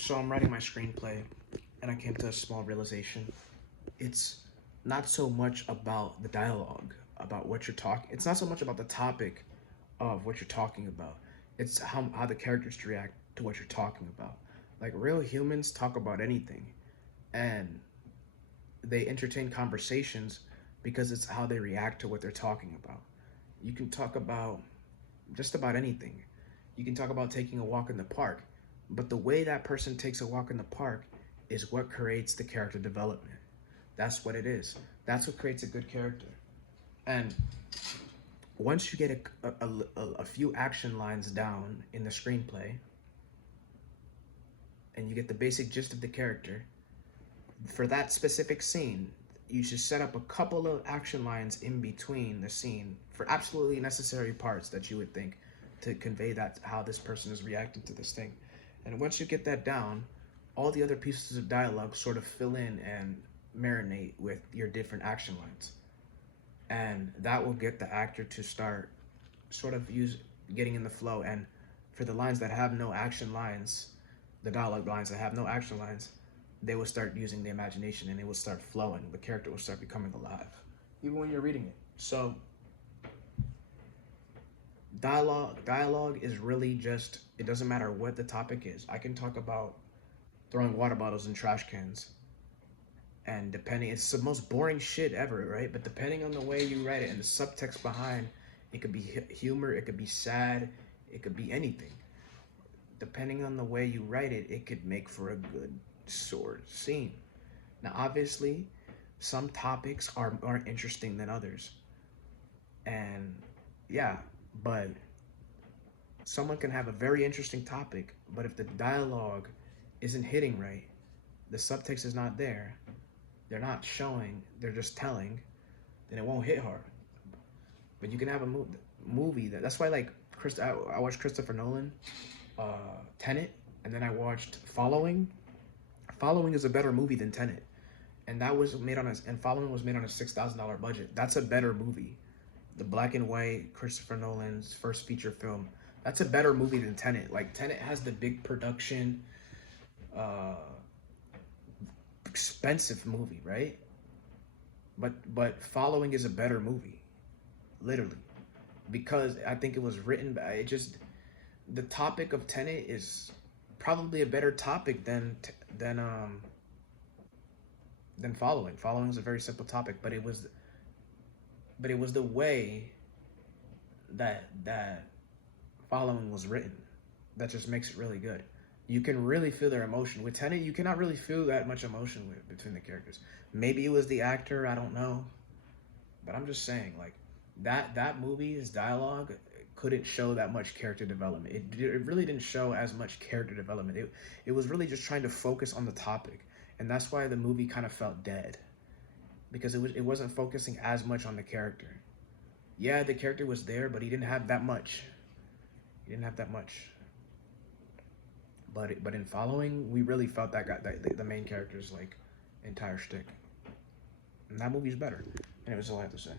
So I'm writing my screenplay, and I came to a small realization. It's not so much about the dialogue, about what you're talking. It's not so much about the topic of what you're talking about. It's how the characters react to what you're talking about. Like real humans talk about anything, and they entertain conversations because it's how they react to what they're talking about. You can talk about just about anything. You can talk about taking a walk in the park, but the way that person takes a walk in the park is what creates the character development. That's what it is. That's what creates a good character. And once you get a few action lines down in the screenplay and you get the basic gist of the character, for that specific scene, you should set up a couple of action lines in between the scene for absolutely necessary parts that you would think to convey that how this person is reacting to this thing. And once you get that down, all the other pieces of dialogue sort of fill in and marinate with your different action lines. And that will get the actor to start sort of getting in the flow. And for the lines that have no action lines, the dialogue lines that have no action lines, they will start using the imagination and it will start flowing. The character will start becoming alive, even when you're reading it. So dialogue is really just, it doesn't matter what the topic is. I can talk about throwing water bottles in trash cans, and depending, it's the most boring shit ever, right? But depending on the way you write it and the subtext behind, it could be humor, it could be sad, it could be anything. Depending on the way you write it, it could make for a good sword scene. Now obviously some topics are more interesting than others, and yeah, but someone can have a very interesting topic, but if the dialogue isn't hitting right, the subtext is not there, they're not showing, they're just telling, then it won't hit hard. But you can have a movie that's why, like, I watched Christopher Nolan, Tenet, and then I watched Following. Following is a better movie than Tenet, and that was made on Following was made on a $6,000 budget. That's a better movie. The black and white Christopher Nolan's first feature film. That's a better movie than Tenet. Like Tenet has the big production, uh, expensive movie, right? But Following is a better movie, literally, because I think it was written by it just the topic of Tenet is probably a better topic than Following. Following is a very simple topic, but it was the way that Following was written that just makes it really good. You can really feel their emotion. With Tenet, you cannot really feel that much emotion between the characters. Maybe it was the actor, I don't know, but I'm just saying, like, that movie's dialogue couldn't show that much character development. It really didn't show as much character development. It was really just trying to focus on the topic, and that's why the movie kind of felt dead, because it wasn't focusing as much on the character. Yeah, the character was there, but he didn't have that much. He didn't have that much. But in Following, we really felt that the main character's like entire shtick, and that movie's better. And it was all I have to say.